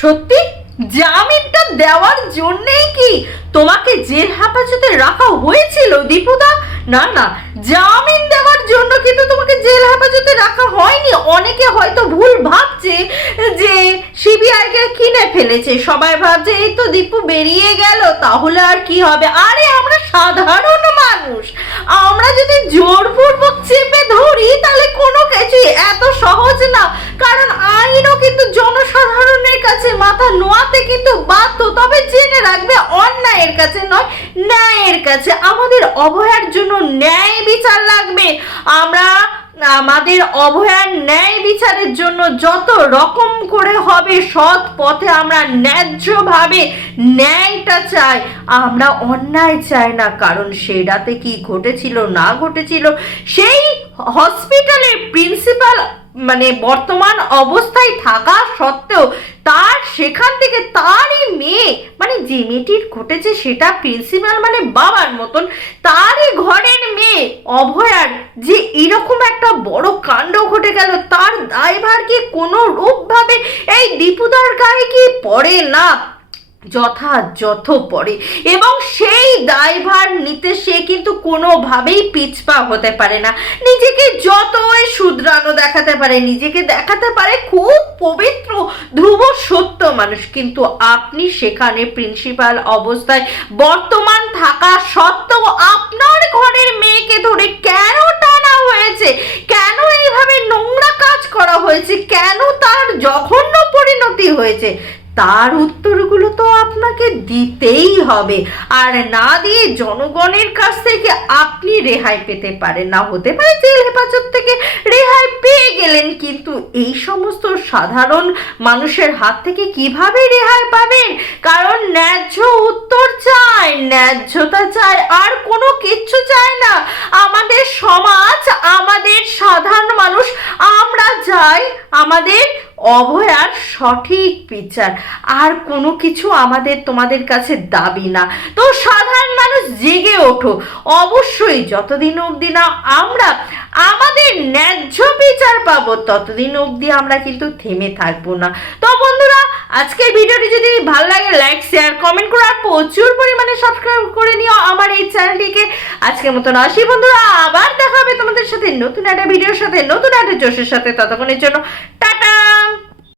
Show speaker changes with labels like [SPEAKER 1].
[SPEAKER 1] সত্যি? জামিনটা দেওয়ার জন্যেই কি তোমাকে জেল হেফাজতে রাখা হয়েছিল, দীপুদা? না না, জামিন দেওয়ার জন্য কিন্তু তোমাকে জেল হেফাজতে রাখা হয়নি। অনেকে হয়তো ভুল ভাবছে যে সিবিআই কে কিনে ফেলেছে। সবাই ভাবছে, এই তো দীপু বেরিয়ে গেল, তাহলে আর কি হবে? আরে, আমরা সাধারণ মানুষ আমরা যদি জোরপূর্বক চেপে ধরি তাহলে কোনো কিছুই এত সহজ না কারণ আইনও কিন্তু জনসাধারণের কাছে মাথা নোয়াতে কিন্তু বাধ্য, তবে জেনে রাখবে অন্যায়ের কাছে নয়, ন্যায়ের কাছে। আমাদের অভয়ার জন্য ন্যায় বিচার লাগবে। আমরা আমাদের অভয়ার ন্যায় বিচারের জন্য যত রকম করে হবে, সৎ পথে আমরা ন্যায্যভাবে ন্যায়টা চাই। আমরা অন্যায় চাই না, কারণ সেই রাতে কি ঘটেছিল, না ঘটেছিল, সেই হসপিটালের প্রিন্সিপাল মানে বর্তমান অবস্থায় থাকা সত্ত্বেও তার সেখান থেকে তারই মেয়ে মানে যে মেয়েটির ঘটেছে সেটা প্রিন্সিপাল মানে বাবার মতন, তারই ঘরের মেয়ে অভয়ার যে এরকম একটা বড় কাণ্ড ঘটে গেল, তার দায়ভার কি কোনো রূপভাবে এই দীপুদার গায়ে কি পড়ে না? যথাযথ পড়ে এবং সেই দায়ভার নিতে সে কিন্তু কোনোভাবেই পিছপা হতে পারে না। নিজেকে যতই শুধরানো দেখাতে পারে, নিজেকে দেখাতে পারে খুব পবিত্র, ধ্রুব, সত্য মানুষ। কিন্তু আপনি সেখানে প্রিন্সিপাল অবস্থায় বর্তমান থাকা সত্ত্বেও আপনার ঘরের মেয়েকে ধরে কেন টানা হয়েছে? কেন এইভাবে নোংরা কাজ করা হয়েছে? কেন তার জঘন্য পরিণতি হয়েছে? তার উত্তরগুলো তো আপনাকে দিতেই হবে। আর না দিয়ে জনগণের কাছ থেকে আপনি রেহাই পেতে পারেন। না হতে পারে জেল হেফাজত থেকে রেহাই পেয়ে গেলেন, কিন্তু এই সমস্ত সাধারণ মানুষের হাত থেকে কীভাবে রেহাই পাবেন? কারণ ন্যায্য উত্তর চায়, ন্যায্যতা চায়, আর কোনো কিচ্ছু চায় না। আমাদের সমাজ, আমাদের সাধারণ মানুষ, আমরা চাই আমাদের অভয়ার সঠিক বিচার। আর কোনো কিছু আমাদের তোমাদের কাছে দাবি না। তো সাধারণ মানুষ জেগে ওঠো। অবশ্যই যতদিন অবধি না আমরা আমাদের ন্যায্য বিচার পাবো, ততদিন অবধি আমরা কিন্তু থেমে থাকব না। তো বন্ধুরা, আজকের ভিডিওটি যদি ভালো লাগে লাইক শেয়ার কমেন্ট করে আর প্রচুর পরিমাণে সাবস্ক্রাইব করে নিও আমার এই চ্যানেলটিকে আজকের মতন আসি বন্ধুরা, আবার দেখা হবে তোমাদের সাথে নতুন একটা ভিডিওর সাথে, নতুন একটা জোশের সাথে। ততক্ষণের জন্য